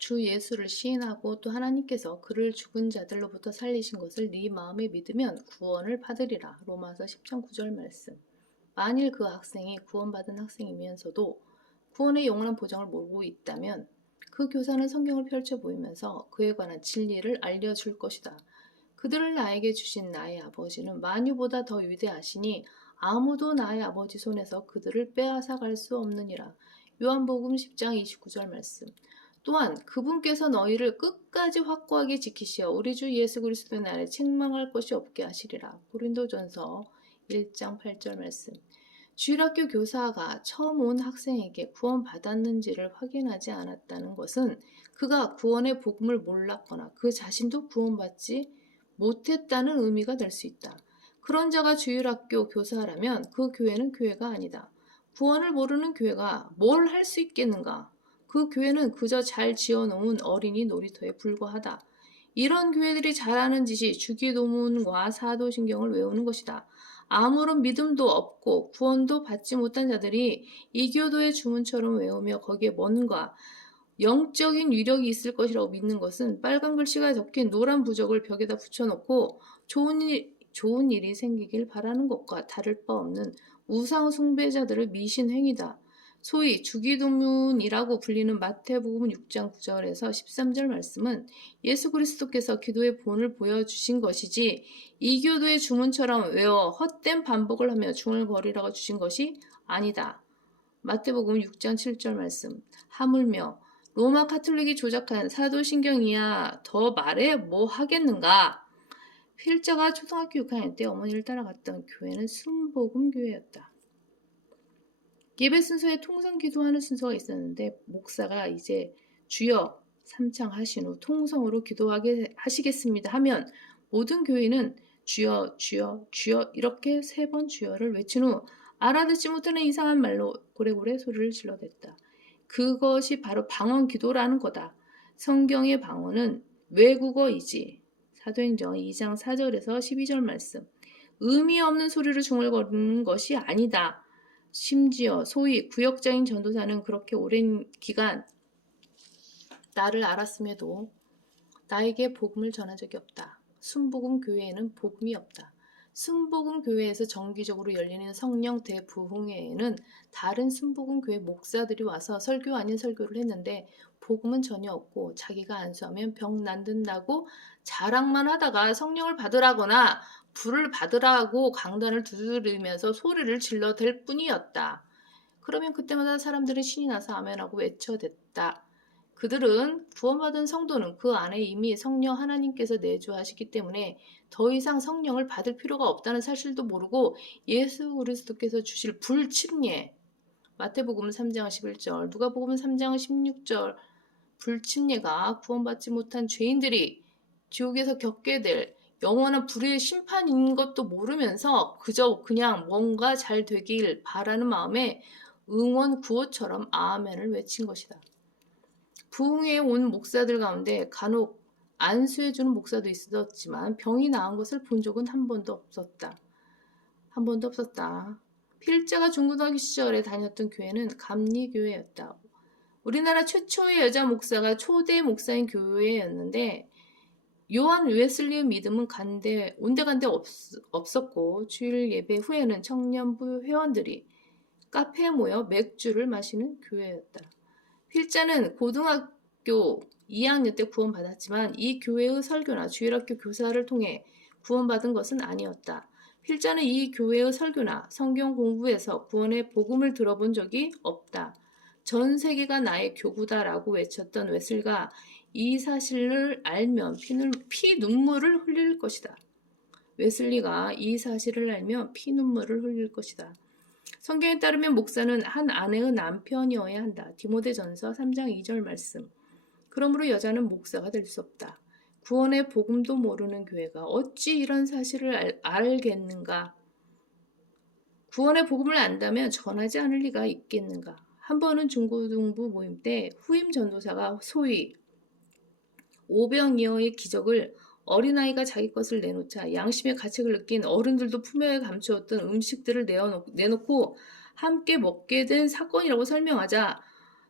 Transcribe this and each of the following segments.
주 예수를 시인하고 또 하나님께서 그를 죽은 자들로부터 살리신 것을 네 마음에 믿으면 구원을 받으리라. 로마서 10장 9절 말씀. 만일 그 학생이 구원받은 학생이면서도 구원의 영원한 보장을 모르고 있다면 그 교사는 성경을 펼쳐 보이면서 그에 관한 진리를 알려줄 것이다. 그들을 나에게 주신 나의 아버지는 만유보다 더 위대하시니 아무도 나의 아버지 손에서 그들을 빼앗아갈 수 없느니라. 요한복음 10장 29절 말씀. 또한 그분께서 너희를 끝까지 확고하게 지키시어 우리 주 예수 그리스도의 날에 책망할 것이 없게 하시리라. 고린도전서 1장 8절 말씀. 주일학교 교사가 처음 온 학생에게 구원받았는지를 확인하지 않았다는 것은 그가 구원의 복음을 몰랐거나 그 자신도 구원받지 못했다는 의미가 될 수 있다. 그런 자가 주일학교 교사라면 그 교회는 교회가 아니다. 구원을 모르는 교회가 뭘 할 수 있겠는가? 그 교회는 그저 잘 지어놓은 어린이 놀이터에 불과하다. 이런 교회들이 잘하는 짓이 주기도문과 사도신경을 외우는 것이다. 아무런 믿음도 없고 구원도 받지 못한 자들이 이교도의 주문처럼 외우며 거기에 뭔가 영적인 위력이 있을 것이라고 믿는 것은 빨간 글씨가 적힌 노란 부적을 벽에다 붙여놓고 좋은 일이 생기길 바라는 것과 다를 바 없는 우상 숭배자들의 미신 행위다. 소위 주기도문이라고 불리는 마태복음 6장 9절에서 13절 말씀은 예수 그리스도께서 기도의 본을 보여주신 것이지 이교도의 주문처럼 외워 헛된 반복을 하며 중얼거리라고 주신 것이 아니다. 마태복음 6장 7절 말씀. 하물며 로마 카톨릭이 조작한 사도신경이야 더 말해 뭐 하겠는가? 필자가 초등학교 6학년 때 어머니를 따라갔던 교회는 순복음교회였다. 예배 순서에 통성 기도하는 순서가 있었는데 목사가 이제 주여 삼창 하신 후 통성으로 기도하게 하시겠습니다 하면 모든 교인은 주여 주여 주여 이렇게 3번 주여를 외친 후 알아듣지 못하는 이상한 말로 고래고래 소리를 질러댔다. 그것이 바로 방언 기도라는 거다. 성경의 방언은 외국어이지. 사도행전 2장 4절에서 12절 말씀. 의미 없는 소리를 중얼거리는 것이 아니다. 심지어 소위 구역장인 전도사는 그렇게 오랜 기간 나를 알았음에도 나에게 복음을 전한 적이 없다. 순복음 교회에는 복음이 없다. 순복음 교회에서 정기적으로 열리는 성령 대부흥회에는 다른 순복음 교회 목사들이 와서 설교 아닌 설교를 했는데 복음은 전혀 없고 자기가 안수하면 병 낫는다고 자랑만 하다가 성령을 받으라거나 불을 받으라고 강단을 두드리면서 소리를 질러댈 뿐이었다. 그러면 그때마다 사람들은 신이 나서 아멘하고 외쳐댔다. 그들은 구원받은 성도는 그 안에 이미 성령 하나님께서 내주하시기 때문에 더 이상 성령을 받을 필요가 없다는 사실도 모르고 예수 그리스도께서 주실 불침례, 마태복음 3장 11절, 누가복음 3장 16절, 불침례가 구원받지 못한 죄인들이 지옥에서 겪게 될 영원한 불의의 심판인 것도 모르면서 그저 그냥 뭔가 잘 되길 바라는 마음에 응원 구호처럼 아멘을 외친 것이다. 부흥회에 온 목사들 가운데 간혹 안수해주는 목사도 있었지만 병이 나은 것을 본 적은 한 번도 없었다. 한 번도 없었다. 필자가 중고등학교 시절에 다녔던 교회는 감리교회였다. 우리나라 최초의 여자 목사가 초대 목사인 교회였는데 요한 웨슬리의 믿음은 온데간데 없었고 주일 예배 후에는 청년부 회원들이 카페에 모여 맥주를 마시는 교회였다. 필자는 고등학교 2학년 때 구원받았지만 이 교회의 설교나 주일학교 교사를 통해 구원받은 것은 아니었다. 필자는 이 교회의 설교나 성경 공부에서 구원의 복음을 들어본 적이 없다. 전 세계가 나의 교구다라고 외쳤던 웨슬가 이 사실을 알면 피눈물을 흘릴 것이다. 웨슬리가 이 사실을 알면 피눈물을 흘릴 것이다. 성경에 따르면 목사는 한 아내의 남편이어야 한다. 디모데전서 3장 2절 말씀. 그러므로 여자는 목사가 될 수 없다. 구원의 복음도 모르는 교회가 어찌 이런 사실을 알겠는가? 구원의 복음을 안다면 전하지 않을 리가 있겠는가? 한 번은 중고등부 모임 때 후임 전도사가 소위 오병이어의 기적을 어린아이가 자기 것을 내놓자 양심의 가책을 느낀 어른들도 품에 감추었던 음식들을 내놓고 함께 먹게 된 사건이라고 설명하자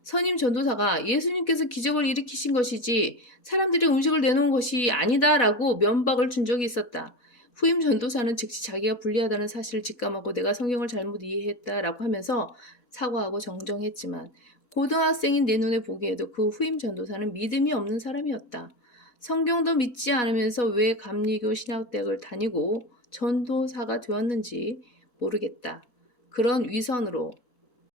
선임 전도사가 예수님께서 기적을 일으키신 것이지 사람들이 음식을 내놓은 것이 아니다라고 면박을 준 적이 있었다. 후임 전도사는 즉시 자기가 불리하다는 사실을 직감하고 내가 성경을 잘못 이해했다라고 하면서 사과하고 정정했지만 고등학생인 내 눈에 보기에도 그 후임 전도사는 믿음이 없는 사람이었다. 성경도 믿지 않으면서 왜 감리교 신학대학을 다니고 전도사가 되었는지 모르겠다. 그런 위선으로